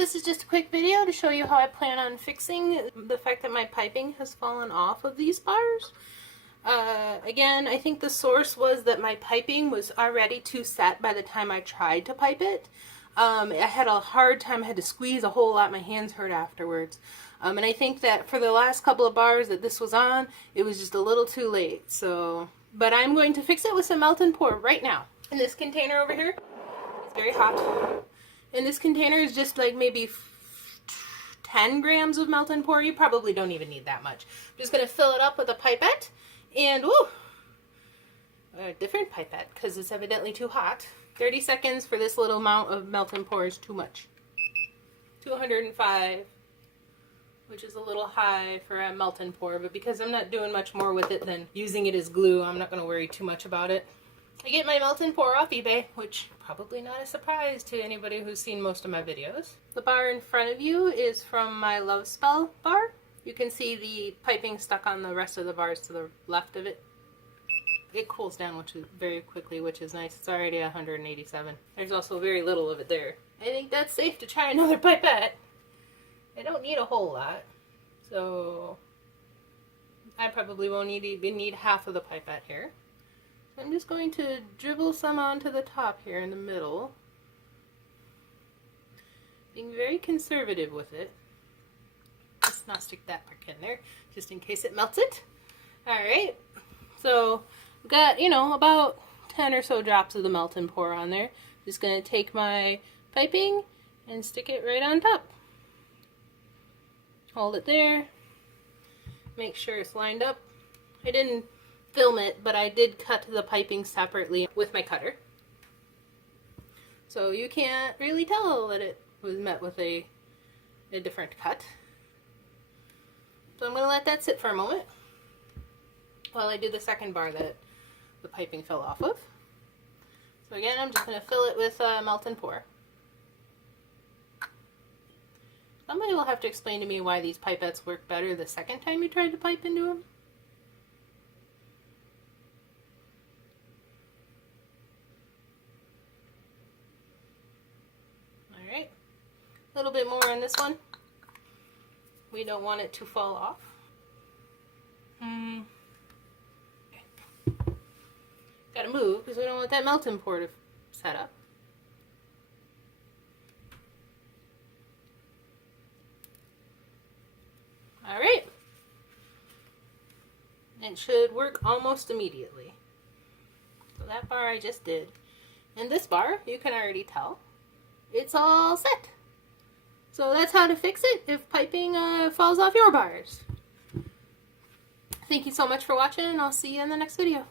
This is just a quick video to show you how I plan on fixing the fact that my piping has fallen off of these bars. Again, I think the source was that my piping was already too set by the time I tried to pipe it. I had a hard time, I had to squeeze a whole lot, my hands hurt afterwards. And I think that for the last couple of bars that this was on, it was just a little too late. But I'm going to fix it with some melt and pour right now. In this container over here, it's very hot. And this container is just like maybe 10 grams of melt and pour. You probably don't even need that much. I'm just going to fill it up with a pipette and, a different pipette because it's evidently too hot. 30 seconds for this little amount of melt and pour is too much. 205, which is a little high for a melt and pour, but because I'm not doing much more with it than using it as glue, I'm not going to worry too much about it. I get my melt and pour off eBay, which probably not a surprise to anybody who's seen most of my videos. The bar in front of you is from my Love Spell bar. You can see the piping stuck on the rest of the bars to the left of it. It cools down very quickly, which is nice. It's already 187. There's also very little of it there. I think that's safe to try another pipette. I don't need a whole lot, so I probably won't even need half of the pipette here. I'm just going to dribble some onto the top here in the middle. Being very conservative with it. Just not stick that back in there, just in case it melts it. Alright, so I've got, about 10 or so drops of the melt and pour on there. Just going to take my piping and stick it right on top. Hold it there. Make sure it's lined up. I didn't film it, but I did cut the piping separately with my cutter. So you can't really tell that it was met with a different cut. So I'm going to let that sit for a moment while I do the second bar that the piping fell off of. So again, I'm just going to fill it with melt and pour. Somebody will have to explain to me why these pipettes work better the second time you tried to pipe into them. Alright, a little bit more on this one. We don't want it to fall off. Okay. Gotta move because we don't want that melt and pour to set up. Alright. It should work almost immediately. So that bar I just did. And this bar, you can already tell, it's all set. So that's how to fix it if piping falls off your bars. Thank you so much for watching, and I'll see you in the next video.